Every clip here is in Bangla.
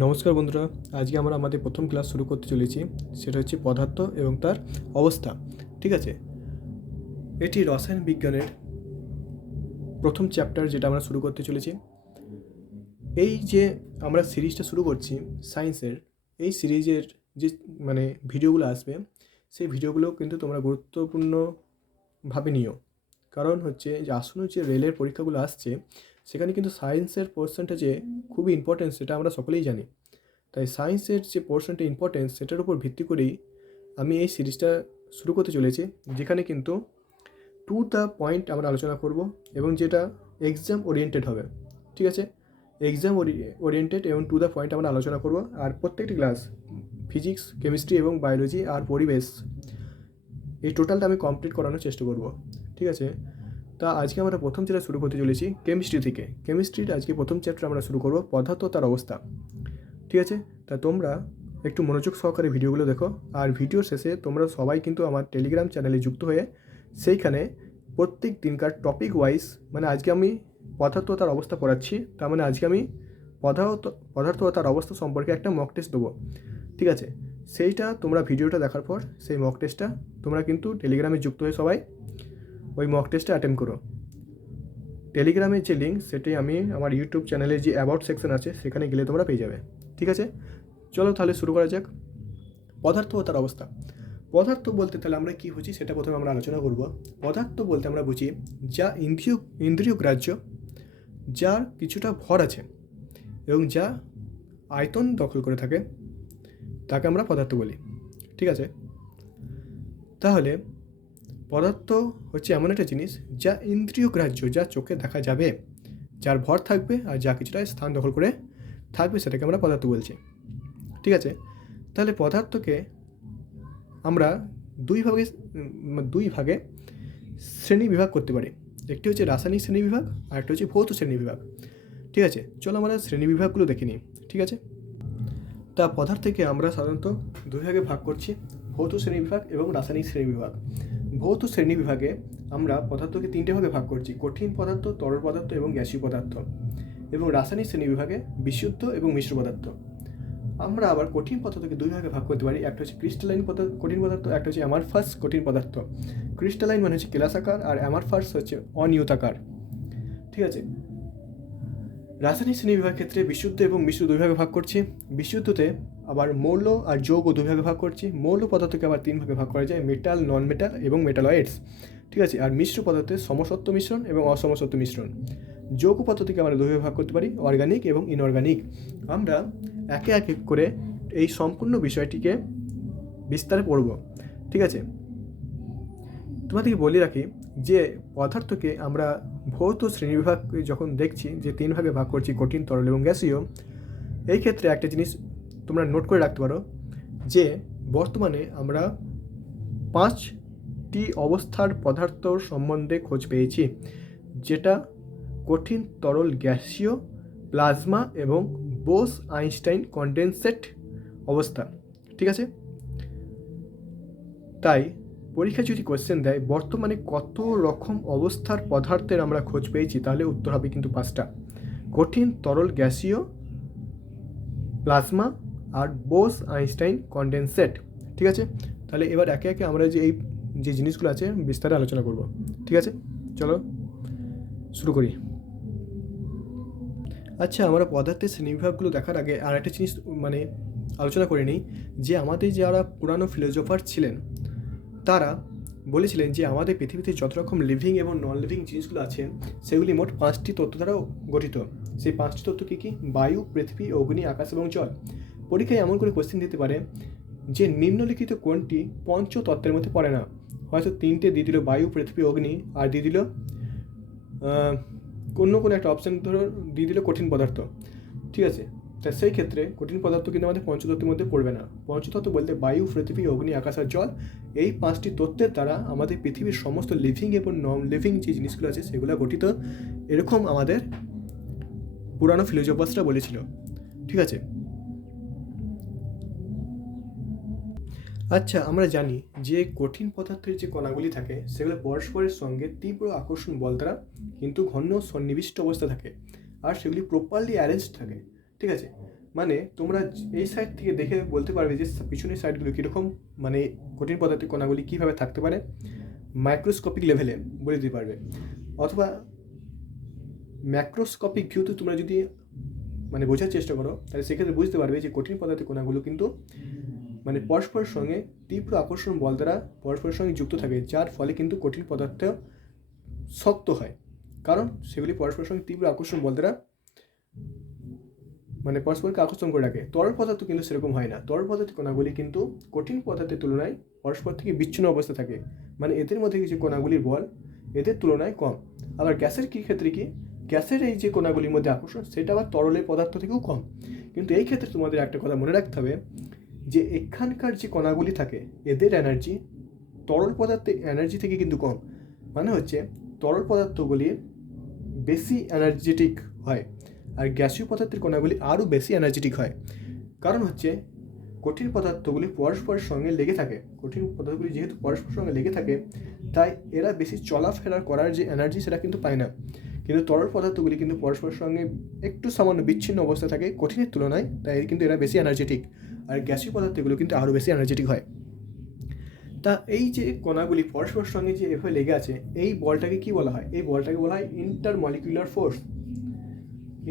নমস্কার বন্ধুরা, আজকে আমরা আমাদের প্রথম ক্লাস শুরু করতে চলেছি। সেটা হচ্ছে পদার্থ এবং তার অবস্থা। ঠিক আছে, এটি রসায়ন বিজ্ঞানের প্রথম চ্যাপ্টার যেটা আমরা শুরু করতে চলেছি। এই যে আমরা সিরিজটা শুরু করছি সায়েন্সের, এই সিরিজের যে ভিডিওগুলো আসবে, সেই ভিডিওগুলো কিন্তু তোমরা গুরুত্বপূর্ণভাবে নিও। কারণ হচ্ছে যে আসন্ন যে রেলের পরীক্ষাগুলো আসছে, সেখানে কিন্তু সায়েন্সের পোর্শনটা যে খুবই ইম্পর্টেন্ট সেটা আমরা সকলেই জানি। তাই সায়েন্সের যে পোর্শনটা ইম্পর্টেন্স সেটার উপর ভিত্তি করেই আমি এই সিরিজটা শুরু করতে চলেছি, যেখানে কিন্তু টু দ্য পয়েন্ট আমরা আলোচনা করব এবং যেটা এক্সাম ওরিয়েন্টেড হবে। ঠিক আছে, এক্সাম ওরিয়েন্টেড এবং টু দ্য পয়েন্ট আমরা আলোচনা করব। আর প্রত্যেকটি ক্লাস ফিজিক্স, কেমিস্ট্রি এবং বায়োলজি আর পরিবেশ, এই টোটালটা আমি কমপ্লিট করানোর চেষ্টা করব। ঠিক আছে, তা আজকে আমরা প্রথম যেটা শুরু করতে চলেছি কেমিস্ট্রি থেকে। কেমিস্ট্রির আজকে প্রথম চ্যাপ্টার আমরা শুরু করব পদার্থ তার অবস্থা। ঠিক আছে, তা তোমরা একটু মনোযোগ সহকারে ভিডিওগুলো দেখো। আর ভিডিওর শেষে তোমরা সবাই কিন্তু আমার টেলিগ্রাম চ্যানেলে যুক্ত হয়ে সেইখানে প্রত্যেক দিনকার টপিক ওয়াইজ, আজকে আমি পদার্থ তার অবস্থা পড়াচ্ছি, তার আজকে আমি পদার্থ তার অবস্থা সম্পর্কে একটা মক টেস্ট দেবো। ঠিক আছে, সেইটা তোমরা ভিডিওটা দেখার পর সেই মক টেস্টটা তোমরা কিন্তু টেলিগ্রামে যুক্ত হয়ে সবাই ওই মক টেস্টটা অ্যাটেম্প করো। টেলিগ্রামের যে লিঙ্ক সেটি আমি আমার ইউটিউব চ্যানেলে যে অ্যাবাউট সেকশন আছে সেখানে গেলে তোমরা পেয়ে যাবে। ঠিক আছে, চলো তাহলে শুরু করা যাক। পদার্থ ও তার অবস্থা। পদার্থ বলতে তাহলে আমরা কী বুঝি সেটা প্রথমে আমরা আলোচনা করব। পদার্থ বলতে আমরা বুঝি যা ইন্দ্রিয় গ্রাহ্য, যার কিছুটা ভর আছে এবং যা আয়তন দখল করে থাকে, তাকে আমরা পদার্থ বলি। ঠিক আছে, তাহলে পদার্থ হচ্ছে এমন একটা জিনিস যা ইন্দ্রিয় গ্রাহ্য, যা চোখে দেখা যাবে, যার ভর থাকবে আর যা কিছুটা স্থান দখল করে থাকবে, সেটাকে আমরা পদার্থ বলছি। ঠিক আছে, তাহলে পদার্থকে আমরা দুই ভাগে শ্রেণী বিভাগ করতে পারি। একটি হচ্ছে রাসায়নিক শ্রেণী বিভাগ আর একটা হচ্ছে ভৌত শ্রেণী বিভাগ। ঠিক আছে, চলো আমরা শ্রেণী বিভাগগুলো দেখে নিই। ঠিক আছে, তা পদার্থকে আমরা সাধারণত দুই ভাগে ভাগ করছি, ভৌত শ্রেণী বিভাগ এবং রাসায়নিক শ্রেণী বিভাগ। ভৌত শ্রেণী বিভাগে আমরা পদার্থকে তিনটে ভাগে ভাগ করছি, কঠিন পদার্থ, তরল পদার্থ এবং গ্যাসীয় পদার্থ। এবং রাসায়নিক শ্রেণী বিভাগে বিশুদ্ধ এবং মিশ্র পদার্থ। আমরা আবার কঠিন পদার্থকে দুই ভাগে ভাগ করতে পারি, একটা হচ্ছে ক্রিস্টালাইন কঠিন পদার্থ, একটা হচ্ছে অ্যামারফাস কঠিন পদার্থ। ক্রিস্টালাইন মানে হচ্ছে কেলাসাকার আর অ্যামারফাস হচ্ছে অনিয়তাকার। ঠিক আছে, রাসায়নিক শ্রেণী বিভাগের ক্ষেত্রে বিশুদ্ধ এবং মিশ্র দুই ভাগে ভাগ করছি। বিশুদ্ধতে আবার মৌল আর যৌগ দুই ভাগে ভাগ করছি। মৌল পদার্থকে আবার তিন ভাগে ভাগ করা যায়, মেটাল, নন মেটাল এবং মেটালয়েডস। ঠিক আছে, আর মিশ্র পদার্থে সমসত্ব মিশ্রণ এবং অসমসত্ব মিশ্রণ। যৌগ পদার্থকে আমরা দুই ভাগে ভাগ করতে পারি, অর্গানিক এবং ইনঅর্গানিক। আমরা একে একে করে এই সম্পূর্ণ বিষয়টিকে বিস্তারে পড়ব। ঠিক আছে, তোমাদেরকে বলে রাখি যে পদার্থকে আমরা ভৌত শ্রেণীবিভাগ যখন দেখছি যে তিন ভাগে ভাগ করছি, কঠিন, তরল এবং গ্যাসীয়, এই ক্ষেত্রে একটা জিনিস তোমরা নোট করে রাখতে পারো যে বর্তমানে আমরা 5টি অবস্থার পদার্থ সম্বন্ধে খোঁজ পেয়েছি, যেটা কঠিন, তরল, গ্যাসীয়, প্লাজমা এবং বোস আইনস্টাইন কনডেনসেট অবস্থা। ঠিক আছে, তাই পরীক্ষা যদি কোয়েশ্চেন দেয় বর্তমানে কত রকম অবস্থার পদার্থের আমরা খোঁজ পেয়েছি, তাহলে উত্তর হবে কিন্তু 5টা, কঠিন, তরল, গ্যাসীয়, প্লাজমা আর বোস আইনস্টাইন কনডেনসেট। ঠিক আছে, তাহলে এবার একে একে আমরা যে জিনিসগুলো আছে বিস্তারে আলোচনা করব। ঠিক আছে, চলো শুরু করি। আচ্ছা, আমরা পদার্থের শ্রেণীবিভাগগুলো দেখার আগে আর একটা জিনিস আলোচনা করে নিই যে আমাদের যারা পুরানো ফিলোসফার ছিলেন তারা বলেছিলেন যে আমাদের পৃথিবীতে যত রকম লিভিং এবং নন লিভিং জিনিসগুলো আছে সেগুলি মোট 5টি তত্ত্ব দ্বারা গঠিত। সেই 5টি তত্ত্ব কী কী? বায়ু, পৃথিবী, অগ্নি, আকাশ এবং জল। পরীক্ষায় এমন করে কোশ্চেন দিতে পারে যে নিম্নলিখিত কোনটি পঞ্চতত্ত্বের মধ্যে পড়ে না। হয়তো 3টে দিয়ে দিল, বায়ু, পৃথিবী, অগ্নি, আর দিয়ে দিল কোনো একটা অপশান ধরো দিয়ে দিল কঠিন পদার্থ। ঠিক আছে, তাই সেই ক্ষেত্রে কঠিন পদার্থ কিন্তু আমাদের পঞ্চতত্ত্বের মধ্যে পড়বে না। পঞ্চতত্ত্ব বলতে বায়ু, পৃথিবী, অগ্নি, আকাশ আর জল, এই 5টি তত্ত্বের দ্বারা আমাদের পৃথিবীর সমস্ত লিভিং এবং নন লিভিং যে জিনিসগুলো আছে সেগুলো গঠিত, এরকম আমাদের পুরানো ফিলোসফার্সরা বলেছিল। ঠিক আছে, আচ্ছা, আমরা জানি যে কঠিন পদার্থের যে কণাগুলি থাকে সেগুলো পরস্পরের সঙ্গে তীব্র আকর্ষণ বল দ্বারা কিন্তু ঘন সন্নিবিষ্ট অবস্থা থাকে আর সেগুলি প্রপারলি অ্যারেঞ্জ থাকে। ঠিক আছে, মানে তোমরা এই সাইড থেকে দেখে বলতে পারবে যে পিছনের সাইডগুলো কীরকম, মানে কঠিন পদার্থের কণাগুলি কীভাবে থাকতে পারে মাইক্রোস্কোপিক লেভেলে বলে দিতে পারবে। অথবা ম্যাক্রোস্কোপিক ভিউতে তোমরা যদি মানে বোঝার চেষ্টা করো তাহলে সেক্ষেত্রে বুঝতে পারবে যে কঠিন পদার্থের কণাগুলো কিন্তু মানে পরস্পরের সঙ্গে তীব্র আকর্ষণ বল দ্বারা পরস্পরের সঙ্গে যুক্ত থাকে, যার ফলে কিন্তু কঠিন পদার্থ শক্ত হয়, কারণ সেগুলি পরস্পরের সঙ্গে তীব্র আকর্ষণ বল দ্বারা মানে পরস্পরকে আকর্ষণ করে রাখে। তরল পদার্থ কিন্তু সেরকম হয় না। তরল পদার্থের কণাগুলি কিন্তু কঠিন পদার্থের তুলনায় পরস্পর থেকে বিচ্ছিন্ন অবস্থা থাকে, মানে এদের মধ্যে কিছু কণাগুলির বল এদের তুলনায় কম। আবার গ্যাসের ক্ষেত্রে কি, গ্যাসের এই যে কণাগুলির মধ্যে আকর্ষণ সেটা আবার তরলের পদার্থ থেকেও কম। কিন্তু এই ক্ষেত্রে তোমাদের একটা কথা মনে রাখতে হবে যে এখানকার যে কণাগুলি থাকে এদের এনার্জি তরল পদার্থের এনার্জি থেকে কিন্তু কম। মানে হচ্ছে তরল পদার্থগুলি বেশি এনার্জেটিক হয় আর গ্যাসীয় পদার্থের কণাগুলি আরও বেশি এনার্জেটিক হয়। কারণ হচ্ছে কঠিন পদার্থগুলি পরস্পরের সঙ্গে লেগে থাকে, কঠিন পদার্থগুলি যেহেতু পরস্পরের সঙ্গে লেগে থাকে তাই এরা বেশি চলাফেরা করার যে এনার্জি সেটা কিন্তু পায় না। কিন্তু তরল পদার্থগুলি কিন্তু পরস্পরের সঙ্গে একটু সামান্য বিচ্ছিন্ন অবস্থা থাকে কঠিনের তুলনায়, তাই কিন্তু এরা বেশি এনার্জেটিক, আর গ্যাসীয় পদার্থগুলো কিন্তু আরও বেশি এনার্জেটিক হয়। তা এই যে কণাগুলি পরস্পরের সঙ্গে যে এভাবে লেগে আছে এই বলটাকে কি বলা হয়? এই বলটাকে বলা হয় intermolecular force.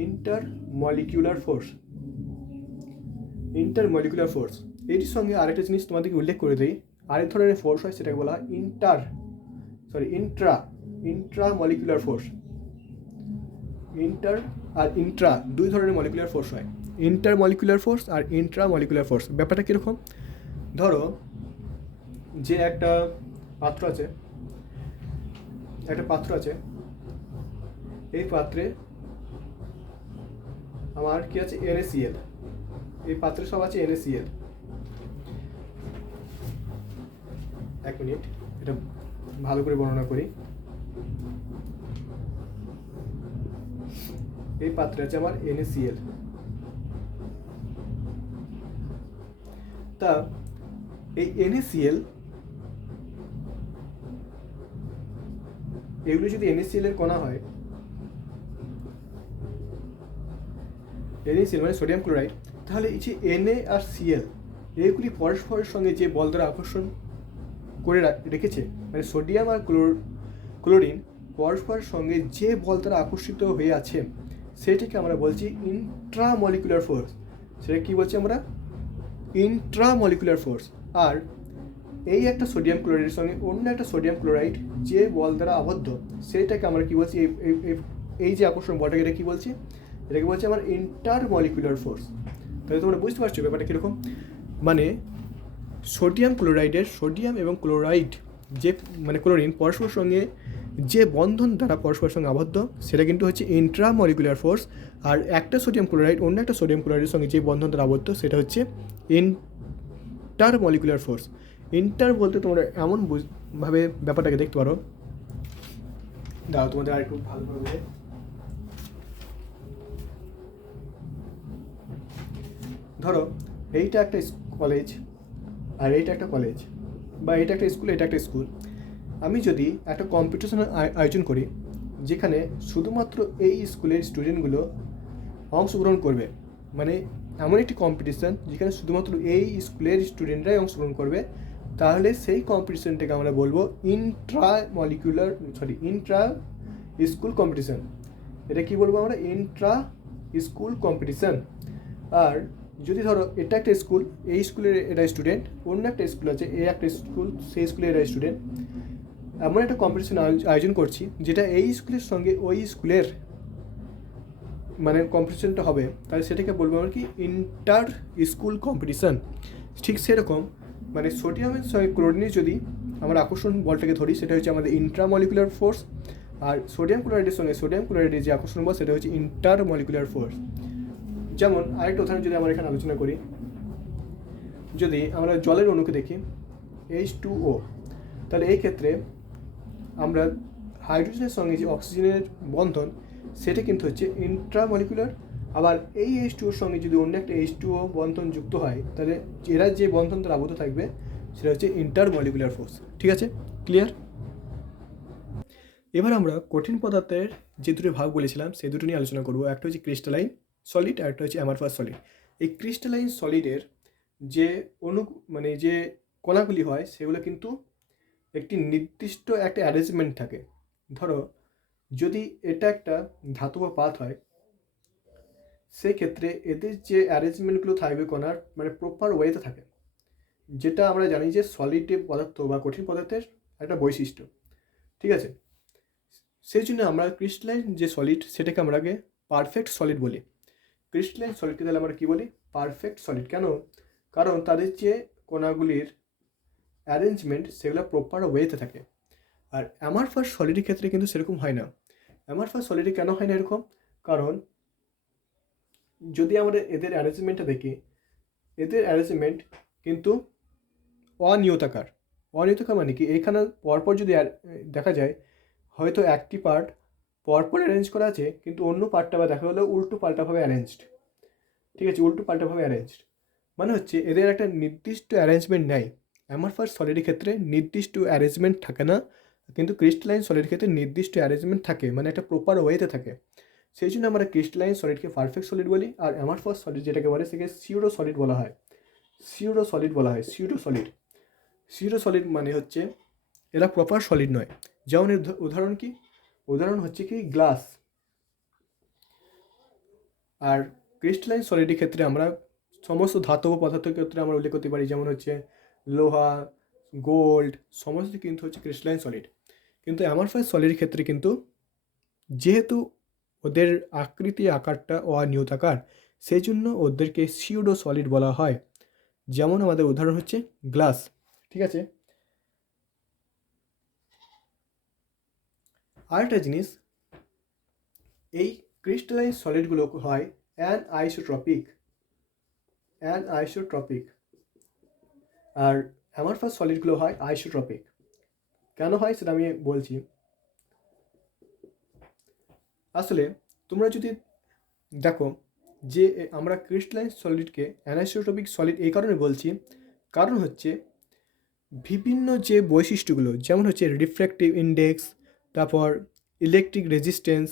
Intermolecular force, intermolecular force. এটির সঙ্গে আরেকটা জিনিস তোমাদেরকে উল্লেখ করে দিই, আরেক ধরনের ফোর্স হয় সেটাকে বলা হয় ইন্ট্রামলিকুলার ফোর্স। ইন্ট্রা দুই ধরনের মলিকুলার ফোর্স হয়, ইন্টারমলিকুলার ফোর্স আর ইন্ট্রামলিকুলার ফোর্স। ব্যাপারটা কীরকম? ধরো যে একটা পাত্র আছে, এই পাত্রে আমার কি আছে? NaCl। এই পাত্রে সব আছে NaCl। এক মিনিট, এটা ভালো করে বর্ণনা করি। এই পাত্রে আছে আমার NaCl। তা এই NaCl এগুলো যদি NaCl এর কণা হয়, NaCl মানে সোডিয়াম ক্লোরাইড, তাহলে এই যে Na আর Cl এগুলি পরস্পরের সঙ্গে যে বল দ্বারা আকর্ষণ করে রেখেছে, মানে সোডিয়াম আর ক্লোরিন পরস্পরের সঙ্গে যে বল দ্বারা আকর্ষিত হয়ে আছে সেটাকে আমরা বলছি ইন্ট্রামলিকুলার ফোর্স। সেটা কি বলছি আমরা? Intramolecular force. আর এই একটা সোডিয়াম ক্লোরাইডের সঙ্গে অন্য একটা সোডিয়াম ক্লোরাইড যে বল দ্বারা আবদ্ধ সেটাকে আমরা কি বলছি? এই যে আকর্ষণ বলটাকে এটা কি বলছি? এটাকে বলছি আমার ইন্টারমলিকুলার ফোর্স। তাহলে তোমরা বুঝতে পারছো ব্যাপারটা কীরকম? মানে সোডিয়াম ক্লোরাইডের সোডিয়াম এবং ক্লোরাইড যে মানে ক্লোরিন পরস্পরের সঙ্গে যে বন্ধন দ্বারা পরস্পরের সঙ্গে আবদ্ধ সেটা কিন্তু হচ্ছে ইন্ট্রামলিকুলার ফোর্স। আর একটা সোডিয়াম ক্লোরাইড অন্য একটা সোডিয়াম ক্লোরাইডের সঙ্গে যে বন্ধন দ্বারা আবদ্ধ সেটা হচ্ছে ইন্টারমলিকুলার ফোর্স। ইন্টার বলতে তোমরা এমন ভাবে ব্যাপারটাকে দেখতে পারো, দাও তোমাদের আর একটু ভালো করে। ধরো এইটা একটা কলেজ আর এইটা একটা কলেজ, বা এটা একটা স্কুল, এটা একটা স্কুল। আমি যদি একটা কম্পিটিশনের আয়োজন করি যেখানে শুধুমাত্র এই স্কুলের স্টুডেন্টগুলো অংশগ্রহণ করবে, মানে এমন একটি কম্পিটিশান যেখানে শুধুমাত্র এই স্কুলের স্টুডেন্টরাই অংশগ্রহণ করবে, তাহলে সেই কম্পিটিশানটাকে আমরা বলবো ইন্ট্রা স্কুল কম্পিটিশান। এটা কি বলবো আমরা? Intra school competition. আর যদি ধরো এটা একটা স্কুল, এই স্কুলের এরা স্টুডেন্ট, অন্য একটা স্কুল আছে এই একটা স্কুল, সেই স্কুলের এরা স্টুডেন্ট, এমন একটা কম্পিটিশান আয়োজন করছি যেটা এই স্কুলের সঙ্গে ওই স্কুলের মানে কম্পিটিশানটা হবে, তাহলে সেটাকে বলবো আমরা কি? Inter school competition. ঠিক সেরকম মানে সোডিয়ামের সঙ্গে ক্লোরিনের যদি আমরা আকর্ষণ বলটাকে ধরি সেটা হচ্ছে আমাদের ইন্ট্রামলিকুলার ফোর্স, আর সোডিয়াম ক্লোরাইডের সঙ্গে সোডিয়াম ক্লোরাইডের যে আকর্ষণ বল সেটা হচ্ছে ইন্টারমলিকুলার ফোর্স। যেমন আরেকটা উদাহরণ যদি আমরা এখানে আলোচনা করি, যদি আমরা জলের অণুকে দেখি H2O, তাহলে এই ক্ষেত্রে আমরা হাইড্রোজেনের সঙ্গে যে অক্সিজেনের বন্ধন সেটা কিন্তু হচ্ছে ইন্ট্রামলিকুলার। আবার এই H2ওর সঙ্গে যদি অন্য একটা H2O বন্ধন যুক্ত হয় তাহলে এরা যে বন্ধন দ্বারা আবদ্ধ থাকবে সেটা হচ্ছে ইন্টারমলিকুলার ফোর্স। ঠিক আছে, ক্লিয়ার? এবার আমরা কঠিন পদার্থের যে দুটো ভাগ বলেছিলাম সেই দুটো নিয়ে আলোচনা করবো। একটা হচ্ছে ক্রিস্টালাইন সলিড আর একটা হচ্ছে অ্যামারফাস সলিড। এই ক্রিস্টালাইন সলিডের যে যে কণাগুলি হয় সেগুলো কিন্তু একটি নির্দিষ্ট একটা অ্যারেঞ্জমেন্ট থাকে। ধরো যদি এটা একটা ধাতব পাত হয়, সেক্ষেত্রে এদের যে অ্যারেঞ্জমেন্টগুলো থাকবে কণার মানে প্রপার ওয়েতে থাকে, যেটা আমরা জানি যে সলিড পদার্থ বা কঠিন পদার্থের একটা বৈশিষ্ট্য। ঠিক আছে, সেই জন্য আমরা ক্রিস্টালাইন যে সলিড সেটাকে আমরা আগে পারফেক্ট সলিড বলি। ক্রিস্টালাইন সলিডকে তাহলে আমরা কী বলি? Perfect solid. কেন? কারণ তাদের যে কণাগুলির অ্যারেঞ্জমেন্ট সেগুলো প্রপার ওয়েতে থাকে। আর অ্যামারফাস সলিডের ক্ষেত্রে কিন্তু সেরকম হয় না। অ্যামারফাস সলিডে কেন হয় না এরকম? কারণ যদি আমরা এদের অ্যারেঞ্জমেন্টটা দেখি, এদের অ্যারেঞ্জমেন্ট কিন্তু অনিয়তাকার। অনিয়তাকার মানে কি? এখানে পরপর যদি দেখা যায় হয়তো একটি পার্ট পরপর অ্যারেঞ্জ করা আছে, কিন্তু অন্য পার্টটা বা দেখা গেলো উল্টো পাল্টাভাবে অ্যারেঞ্জড। ঠিক আছে, উল্টো পাল্টাভাবে অ্যারেঞ্জড মানে হচ্ছে এদের একটা নির্দিষ্ট অ্যারেঞ্জমেন্ট নেই। অ্যামারফাস সলিডের ক্ষেত্রে নির্দিষ্ট অ্যারেঞ্জমেন্ট থাকে না, কিন্তু ক্রিস্টালাইন সলিডের ক্ষেত্রে নির্দিষ্ট অ্যারেঞ্জমেন্ট থাকে, মানে একটা প্রপার ওয়েতে থাকে। সেই জন্য আমরা ক্রিস্টালাইন সলিডকে পারফেক্ট সলিড বলি, আর অ্যামারফাস সলিড যেটাকে বলে সেটাকে সিউডো সলিড বলা হয়। সিউডো সলিড বলা হয়, সিউডো সলিড। সিউডো সলিড মানে হচ্ছে এরা প্রপার সলিড নয়। যেমন উদাহরণ কি? উদাহরণ হচ্ছে কি গ্লাস। আর ক্রিস্টালাইন সলিডের ক্ষেত্রে আমরা সমস্ত ধাতব পদার্থের ক্ষেত্রে আমরা উল্লেখ করতে পারি, যেমন হচ্ছে লোহা, গোল্ড, সমস্ত কিন্তু হচ্ছে ক্রিস্টালাইন সলিড। কিন্তু অ্যামারফাস সলিডের ক্ষেত্রে কিন্তু যেহেতু ওদের আকৃতি আকারটা অনিয়তাকার, সেই জন্য ওদেরকে সিউডো সলিড বলা হয়। যেমন আমাদের উদাহরণ হচ্ছে গ্লাস। ঠিক আছে, আরেকটা জিনিস, এই ক্রিস্টালাইন সলিডগুলো হয় অ্যানআইসোট্রপিক। আর অ্যামারফাস সলিডগুলো হয় আইসোট্রপিক। কেন হয় সেটা আমি বলছি। আসলে তোমরা যদি দেখো যে আমরা ক্রিস্টালাইন সলিডকে অ্যানাইসোট্রপিক সলিড এই কারণে বলছি, কারণ হচ্ছে বিভিন্ন যে বৈশিষ্ট্যগুলো, যেমন হচ্ছে রিফ্র্যাক্টিভ ইন্ডেক্স, তারপর ইলেকট্রিক রেজিস্ট্যান্স,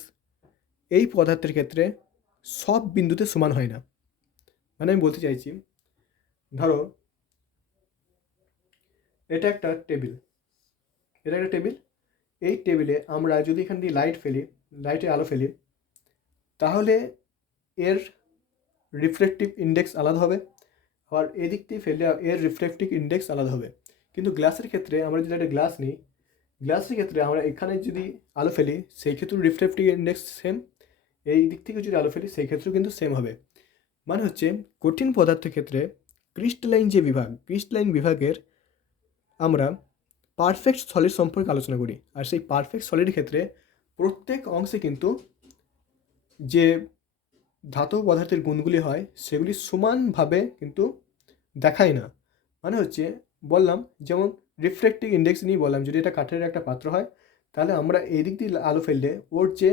এই পদার্থের ক্ষেত্রে সব বিন্দুতে সমান হয় না। মানে আমি বলতে চাইছি, ধরো এটা একটা টেবিল, এই টেবিলে আমরা যদি এখান দিয়ে লাইটের আলো ফেলি, তাহলে এর রিফ্লেকটিভ ইন্ডেক্স আলাদা হবে, আর এদিক দিয়ে ফেললে এর রিফ্লেকটিভ ইন্ডেক্স আলাদা হবে। কিন্তু গ্লাসের ক্ষেত্রে আমরা যদি একটা গ্লাস নিই, গ্লাসের ক্ষেত্রে আমরা এখানে যদি আলো ফেলি সেই ক্ষেত্রেও রিফ্লেকটিভ ইন্ডেক্স সেম, এই দিক থেকে যদি আলো ফেলি সেই ক্ষেত্রেও কিন্তু সেম হবে। মানে হচ্ছে কঠিন পদার্থের ক্ষেত্রে ক্রিস্টালাইন বিভাগের আমরা পারফেক্ট সলিড সম্পর্কে আলোচনা করি। আর সেই পারফেক্ট সলিডের ক্ষেত্রে প্রত্যেক অংশে কিন্তু যে ধাতব পদার্থের গুণগুলি হয় সেগুলি সমানভাবে কিন্তু দেখায় না। মানে হচ্ছে বললাম, যেমন রিফ্লেকটিভ ইন্ডেক্স নিয়ে বললাম, যদি এটা কাঠের একটা পাত্র হয় তাহলে আমরা এই দিক দিয়ে আলো ফেললে ওর যে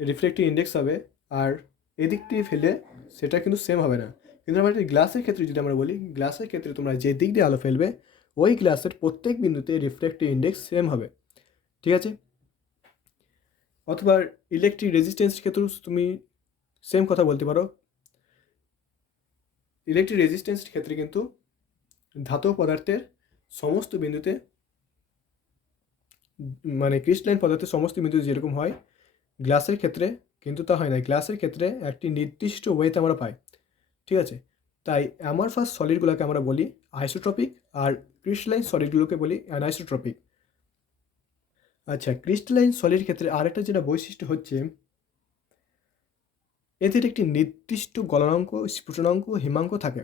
রিফ্লেকটিভ ইন্ডেক্স হবে, আর এদিক দিয়ে ফেলে সেটা কিন্তু সেম হবে না। কিন্তু আমরা গ্লাসের ক্ষেত্রে যদি আমরা বলি, গ্লাসের ক্ষেত্রে তোমরা যে দিক দিয়ে আলো ফেলবে ওই গ্লাসের প্রত্যেক বিন্দুতে রিফ্লেকটিভ ইন্ডেক্স সেম হবে। ঠিক আছে, অথবা ইলেকট্রিক রেজিস্ট্যান্সের ক্ষেত্রেও তুমি সেম কথা বলতে পারো। ইলেকট্রিক রেজিস্ট্যান্সের ক্ষেত্রে কিন্তু ধাতব পদার্থের সমস্ত বিন্দুতে, মানে ক্রিস্টালাইন পদার্থের সমস্ত বিন্দুতে যেরকম হয়, গ্লাসের ক্ষেত্রে কিন্তু তা হয় না। গ্লাসের ক্ষেত্রে একটি নির্দিষ্ট ওয়েতে আমরা পাই। ঠিক আছে, তাই অ্যামারফাস সলিডগুলোকে আমরা বলি আইসোট্রপিক, আর ক্রিস্টালাইন সলিডগুলোকে বলি অ্যানাইসোট্রপিক। আচ্ছা, ক্রিস্টালাইন সলিড ক্ষেত্রে আরেকটা যেটা বৈশিষ্ট্য হচ্ছে এদের একটি নির্দিষ্ট গলনাঙ্ক, স্ফুটনাঙ্ক, হিমাঙ্ক থাকে।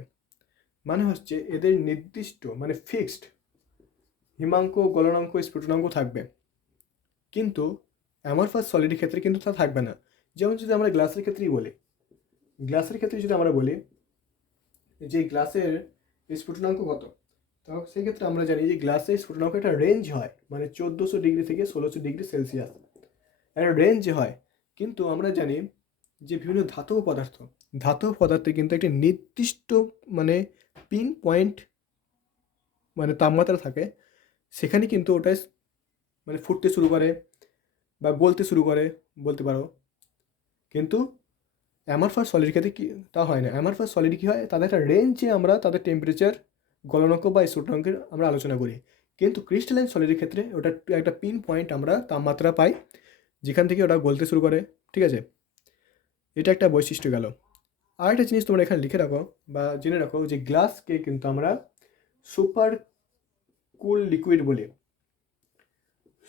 মানে হচ্ছে এদের নির্দিষ্ট মানে ফিক্সড হিমাঙ্ক, গলনাঙ্ক, স্ফুটনাঙ্ক থাকবে, কিন্তু অ্যামারফাস সলিডের ক্ষেত্রে কিন্তু তা থাকবে না। যেমন যদি আমরা গ্লাসের ক্ষেত্রেই বলি, গ্লাসের ক্ষেত্রে যদি আমরা বলি যে গ্লাসের স্ফুটনাঙ্ক কত, তো সেই ক্ষেত্রে আমরা জানি যে গ্লাসের স্ফুটনাঙ্ক একটা রেঞ্জ হয়, মানে 1400 ডিগ্রি থেকে 1600 ডিগ্রি সেলসিয়াস একটা রেঞ্জ হয়। কিন্তু আমরা জানি যে বিভিন্ন ধাতব পদার্থে কিন্তু একটি নির্দিষ্ট মানে পিন পয়েন্ট মানে তাপমাত্রা থাকে, সেখানে কিন্তু ওটা মানে ফুটতে শুরু করে বা গলতে শুরু করে বলতে পারো। কিন্তু অ্যামারফাস সলিডের ক্ষেত্রে কি তা হয় না। অ্যামারফাস সলিড কী হয়, তাদের একটা রেঞ্জে আমরা তাদের টেম্পারেচার, গলনাঙ্ক বা স্ফুটনাঙ্কের আমরা আলোচনা করি। কিন্তু ক্রিস্টালাইন সলিডের ক্ষেত্রে ওটা একটা পিন পয়েন্ট আমরা তাপমাত্রা পাই, যেখান থেকে ওটা গলতে শুরু করে। ঠিক আছে, এটা একটা বৈশিষ্ট্য গেল। আরেকটা জিনিস তোমরা এখানে লিখে রাখো বা জেনে রাখো যে গ্লাসকে কিন্তু আমরা সুপার কুল লিকুইড বলি।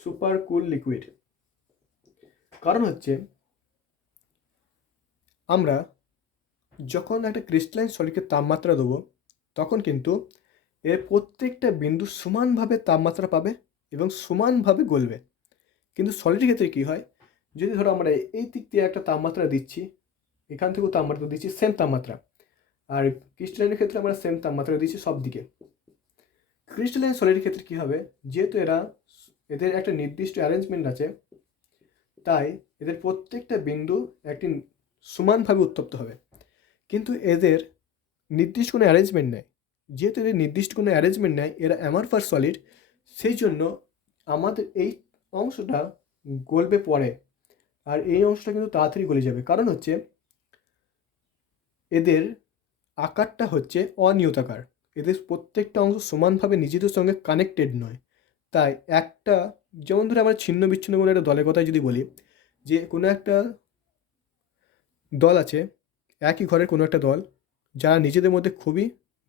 সুপার কুল লিকুইড কারণ হচ্ছে আমরা যখন একটা ক্রিস্টালাইন সলিডকে তাপমাত্রা দেবো, তখন কিন্তু এর প্রত্যেকটা বিন্দু সমানভাবে তাপমাত্রা পাবে এবং সমানভাবে গলবে। কিন্তু সলিডের ক্ষেত্রে কী হয়, যদি ধরো আমরা এই দিক দিয়ে একটা তাপমাত্রা দিচ্ছি, এখান থেকেও তাপমাত্রা দিচ্ছি সেম তাপমাত্রা, আর ক্রিস্টালাইনের ক্ষেত্রে আমরা সেম তাপমাত্রা দিচ্ছি সব দিকে। ক্রিস্টালাইন সলিডের ক্ষেত্রে কী হবে, যেহেতু এদের একটা নির্দিষ্ট অ্যারেঞ্জমেন্ট আছে, তাই এদের প্রত্যেকটা বিন্দু একটি সমানভাবে উত্তপ্ত হবে। কিন্তু এদের নির্দিষ্ট কোনো অ্যারেঞ্জমেন্ট নেই। যেহেতু এদের নির্দিষ্ট কোনো অ্যারেঞ্জমেন্ট নেই, এরা অ্যামারফাস সলিড, সেই জন্য আমাদের এই অংশটা গলবে পরে, আর এই অংশটা কিন্তু তাড়াতাড়ি গলে যাবে। কারণ হচ্ছে এদের আকারটা হচ্ছে অনিয়তাকার, এদের প্রত্যেকটা অংশ সমানভাবে নিজেদের সঙ্গে কানেক্টেড নয়। তাই একটা, যেমন ধরে আমরা ছিন্ন বিচ্ছিন্ন কোনো একটা দলের কথাই যদি বলি, যে কোনো একটা দল আছে, একই ঘরের কোনো একটা দল, যারা নিজেদের মধ্যে খুবই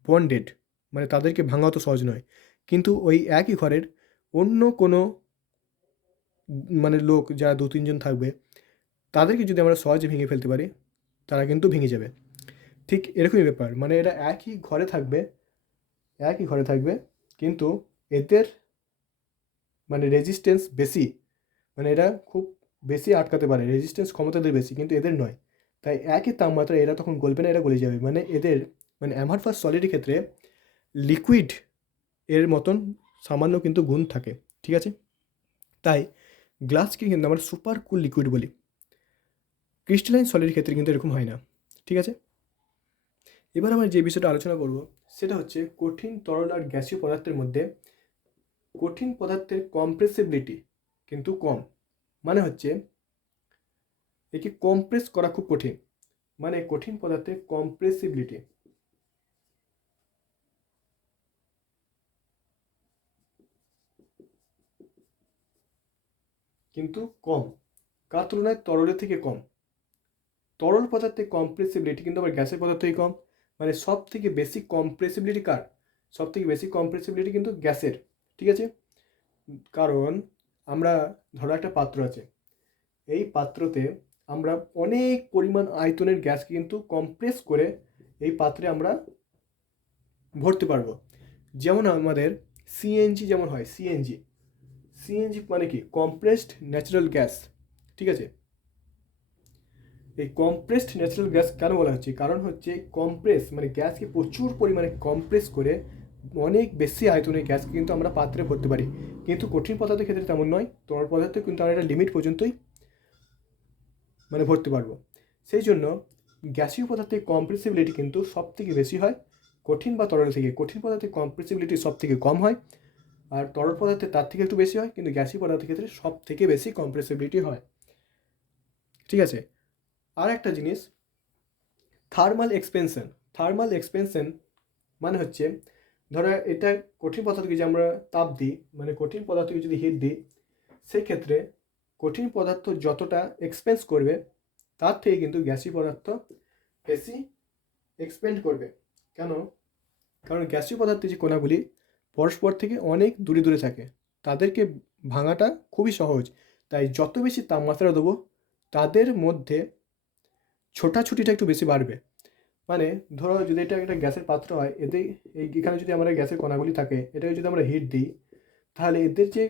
বন্ডেড, মানে তাদেরকে ভাঙা অত সহজ নয়। কিন্তু ওই একই ঘরের অন্য কোনো মানে লোক, যারা 2-3 জন থাকবে, তাদেরকে যদি আমরা সহজে ভেঙে ফেলতে পারি, তারা কিন্তু ভেঙে যাবে। ঠিক এরকমই ব্যাপার, মানে এরা একই ঘরে থাকবে, কিন্তু এদের মানে রেজিস্ট্যান্স বেশি, মানে এরা খুব বেশি আটকাতে পারে, রেজিস্ট্যান্স ক্ষমতা এদের বেশি, কিন্তু এদের নয়। তাই একই তাপমাত্রা এরা তখন গলবে না, এরা গলে যাবে। মানে এদের মানে অ্যামারফাস সলিডের ক্ষেত্রে লিকুইড এর মতন সামান্য কিন্তু গুণ থাকে। ঠিক আছে, তাই গ্লাসকে কিন্তু আমরা সুপার কুল লিকুইড বলি। ক্রিস্টালাইন সলিডের ক্ষেত্রে কিন্তু এরকম হয় না। ঠিক আছে, এবার আমরা যে বিষয়টা আলোচনা করব সেটা হচ্ছে কঠিন, তরল আর গ্যাসীয় পদার্থের মধ্যে কঠিন পদার্থের কম্প্রেসিবিলিটি কিন্তু কম। মানে হচ্ছে একে কম্প্রেস করা খুব কঠিন, মানে কঠিন পদার্থের কম্প্রেসিবিলিটি কিন্তু কম, কার তুলনায় তরলের থেকে কম। তরল পদার্থের কম্প্রেসিবিলিটি কিন্তু আবার গ্যাসের পদার্থই কম। মানে সব থেকে বেশি কম্প্রেসিবিলিটি কার, সব থেকে বেশি কম্প্রেসিবিলিটি কিন্তু গ্যাসের। ঠিক আছে, কারণ আমরা ধরো একটা পাত্র আছে, এই পাত্রতে আমরা অনেক পরিমাণ আয়তনের গ্যাসকে কিন্তু কম্প্রেস করে এই পাত্রে আমরা ভরতে পারবো। যেমন আমাদের সিএনজি যেমন হয়, সিএনজি মানে কি, কম্প্রেসড ন্যাচারাল গ্যাস। ঠিক আছে, এই কম্প্রেসড ন্যাচারাল গ্যাস কেন বলা হচ্ছে, কারণ হচ্ছে কম্প্রেস মানে গ্যাসকে প্রচুর পরিমাণে কম্প্রেস করে অনেক বেশি আয়তনের গ্যাসকে কিন্তু আমরা পাত্রে ভরতে পারি। কিন্তু কঠিন পদার্থের ক্ষেত্রে তেমন নয়, তরল পদার্থে কিন্তু আমরা একটা লিমিট পর্যন্তই মানে ভরতে পারবো। সেই জন্য গ্যাসীয় পদার্থের কম্প্রেসিবিলিটি কিন্তু সব থেকে বেশি হয় কঠিন বা তরল থেকে। কঠিন পদার্থের কম্প্রেসিবিলিটি সব থেকে কম হয়, আর তরল পদার্থে তার থেকে একটু বেশি হয়, কিন্তু গ্যাসীয় পদার্থের ক্ষেত্রে সব থেকে বেশি কম্প্রেসিবিলিটি হয়। ঠিক আছে, আর একটা জিনিস, থার্মাল এক্সপেনশন মানে হচ্ছে, ধরো এটা কঠিন পদার্থকে যে আমরা তাপ দিই, মানে কঠিন পদার্থকে যদি হিট দিই, সেই ক্ষেত্রে কঠিন পদার্থ যতটা এক্সপেন্স করবে, তার থেকে কিন্তু গ্যাসীয় পদার্থ বেশি এক্সপেন্ড করবে। কেন? কারণ গ্যাসীয় পদার্থের যে কণাগুলি পরস্পর থেকে অনেক দূরে দূরে থাকে, তাদেরকে ভাঙাটা খুবই সহজ। তাই যত বেশি তাপমাত্রা দেবো, তাদের মধ্যে ছোটাছুটিটা একটু বেশি বাড়বে। মানে ধরো যদি এটা একটা গ্যাসের পাত্র হয়, এখানে যদি আমরা গ্যাসের কণাগুলি থাকে, এটাকে যদি আমরা হিট দিই, তাহলে এদের যে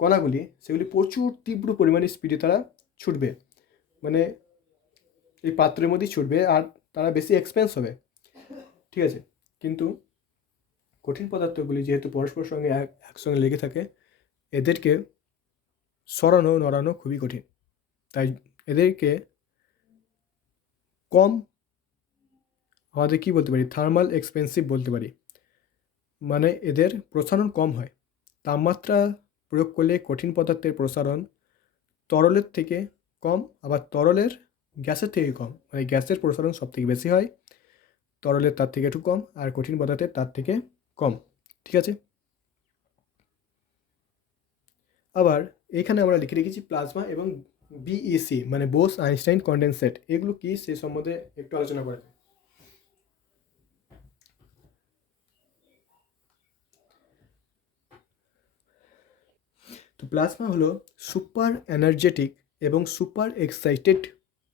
কণাগুলি সেগুলি প্রচুর তীব্র পরিমাণে স্পিডে তারা ছুটবে, মানে এই পাত্রের মধ্যেই ছুটবে, আর তারা বেশি এক্সপেন্স হবে। ঠিক আছে, কিন্তু কঠিন পদার্থগুলি যেহেতু পরস্পর সঙ্গে একসঙ্গে লেগে থাকে, এদেরকে সরানো নড়ানো খুবই কঠিন। তাই এদেরকে কম, আমাদের কী বলতে পারি, থার্মাল এক্সপেন্সিভ বলতে পারি। মানে এদের প্রসারণ কম হয়। তাপমাত্রা প্রয়োগ করলে কঠিন পদার্থের প্রসারণ তরলের থেকে কম, আবার তরলের গ্যাসের থেকে কম, মানে গ্যাসের প্রসারণ সব থেকে বেশি হয়, তরলের তার থেকে একটু কম, আর কঠিন পদার্থের তার থেকে কম। ঠিক আছে, আবার এখানে আমরা লিখে রেখেছি প্লাজমা এবং বিইসি মানে বোস আইনস্টাইন কন্ডেনসেট, এগুলো কি সে সম্বন্ধে একটু আলোচনা করা যায়। তো প্লাজমা হলো সুপার এনার্জেটিক এবং super excited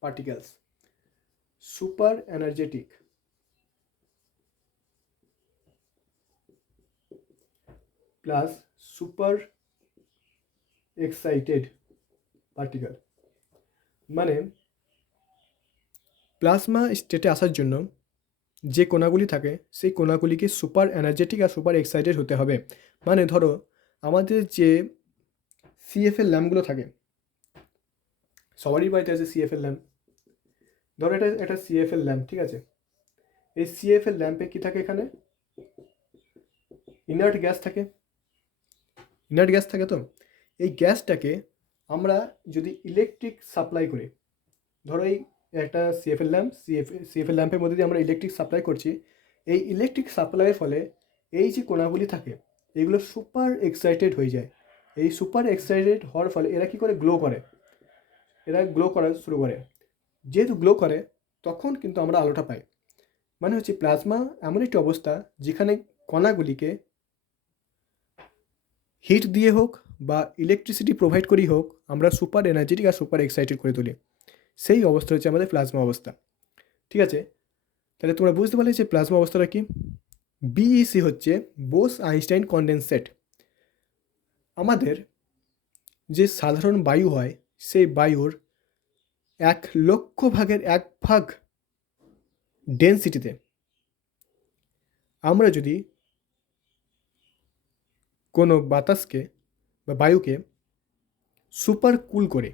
particles. Super energetic plus super excited particle, মানে প্লাজমা স্টেটে আসার জন্য যে কণাগুলি থাকে সেই কণাগুলিকে সুপার এনার্জেটিক আর সুপার এক্সাইটেড হতে হবে। মানে ধরো আমাদের যে সিএফএল ল্যাম্পগুলো থাকে, সবারই বাড়িতে আছে সিএফএল ল্যাম্প, ধরো এটা একটা সিএফএল ল্যাম্প, ঠিক আছে। এই সিএফএল ল্যাম্পে কি থাকে, এখানে ইনার্ট গ্যাস থাকে, ইনার্ট গ্যাস থাকে। তো এই গ্যাসটাকে আমরা যদি ইলেকট্রিক সাপ্লাই করি, ধরো এই একটা সিএফএল ল্যাম্প, সিএফএল ল্যাম্পের মধ্যে দিয়ে আমরা ইলেকট্রিক সাপ্লাই করছি, এই ইলেকট্রিক সাপ্লাইয়ের ফলে এই যে কণাগুলি থাকে এগুলো সুপার এক্সাইটেড হয়ে যায়। এই সুপার এক্সাইটেড হওয়ার ফলে এরা কী করে, গ্লো করে, এরা গ্লো করা শুরু করে। যেহেতু গ্লো করে তখন কিন্তু আমরা আলোটা পাই। মানে হচ্ছে প্লাজমা এমন একটি অবস্থা যেখানে কণাগুলিকে হিট দিয়ে হোক বা ইলেকট্রিসিটি প্রোভাইড করেই হোক আমরা সুপার এনার্জেটিক আর সুপার এক্সাইটেড করে তুলি। সেই অবস্থা হচ্ছে আমাদের প্লাজমা অবস্থা। ঠিক আছে, তাহলে তোমরা বুঝতে পারলে যে প্লাজমা অবস্থাটা কি। বিইসি হচ্ছে বোস আইনস্টাইন কন্ডেনসেট। আমাদের যে সাধারণ বায়ু হয় সেই বায়ুর 1,00,000 ডেনসিটিতে আমরা যদি কোনো বাতাসকে বা বায়ুকে সুপার কুল করে,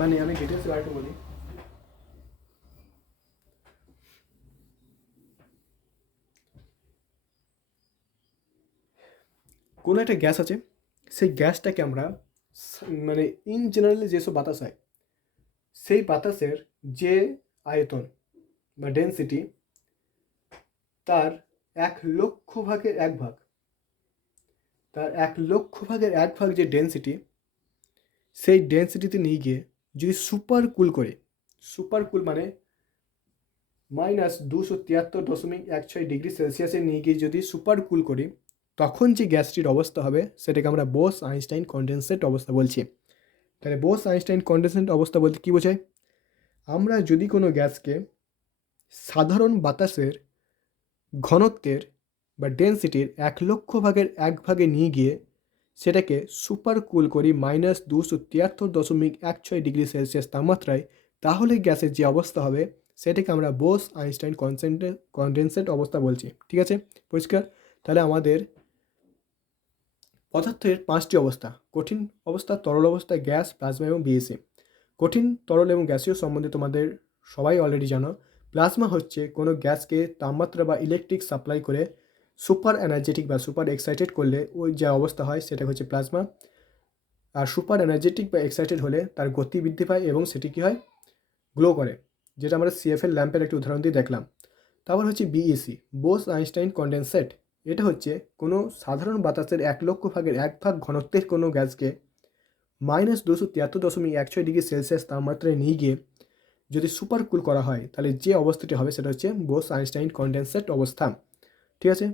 মানে আমি ডিটেলসে আরেকটু বলি, কোনো একটা গ্যাস আছে, সেই গ্যাসটাকে আমরা মানে ইন জেনারেলি যেসব বাতাস হয় সেই বাতাসের যে আয়তন বা ডেনসিটি তার 1,00,000 তার 1,00,000 যে ডেনসিটি, সেই ডেনসিটিতে নিয়ে গিয়ে যদি সুপার কুল করে, সুপার কুল মানে -273.16 নিয়ে গিয়ে যদি সুপার কুল করি, তখন যে গ্যাসটির অবস্থা হবে সেটাকে আমরা বোস আইনস্টাইন কন্ডেনসেট অবস্থা বলছি। তাহলে বোস আইনস্টাইন কন্ডেনসেট অবস্থা বলতে কী বোঝায়, আমরা যদি কোনো গ্যাসকে সাধারণ বাতাসের ঘনত্বের বা ডেনসিটির 1,00,000 নিয়ে গিয়ে সেটাকে সুপার কুল করি -273.16 তাপমাত্রায়, তাহলে গ্যাসের যে অবস্থা হবে সেটাকে আমরা বোস আইনস্টাইন কন্ডেনসেট অবস্থা বলছি। ঠিক আছে, পরিষ্কার। তাহলে আমাদের পদার্থের 5টি অবস্থা: কঠিন অবস্থা, তরল অবস্থা, গ্যাস, প্লাজমা এবং বিএসি। কঠিন, তরল এবং গ্যাসীয় সম্বন্ধে তোমাদের সবাই অলরেডি জানো। প্লাজমা হচ্ছে কোনো গ্যাসকে তাপমাত্রা বা ইলেকট্রিক সাপ্লাই করে সুপার এনার্জেটিক বা সুপার এক্সাইটেড করলে ওই যে অবস্থা হয় সেটা হচ্ছে প্লাজমা। আর সুপার এনার্জেটিক বা এক্সাইটেড হলে তার গতি বৃদ্ধি পায় এবং সেটি কী হয়, গ্লো করে, যেটা আমরা সিএফএল ল্যাম্পের একটি উদাহরণ দিয়ে দেখলাম। তারপর হচ্ছে বিইসি, বোস আইনস্টাইন কন্ডেনসেট। এটা হচ্ছে কোনো সাধারণ বাতাসের 1,00,000 ঘনত্বের কোনো গ্যাসকে -273.16 তাপমাত্রায় নিয়ে গিয়ে যদি সুপার কুল করা হয় তাহলে যে অবস্থাটি হবে সেটা হচ্ছে বোস আইনস্টাইন কন্ডেনসেট অবস্থা। ঠিক আছে,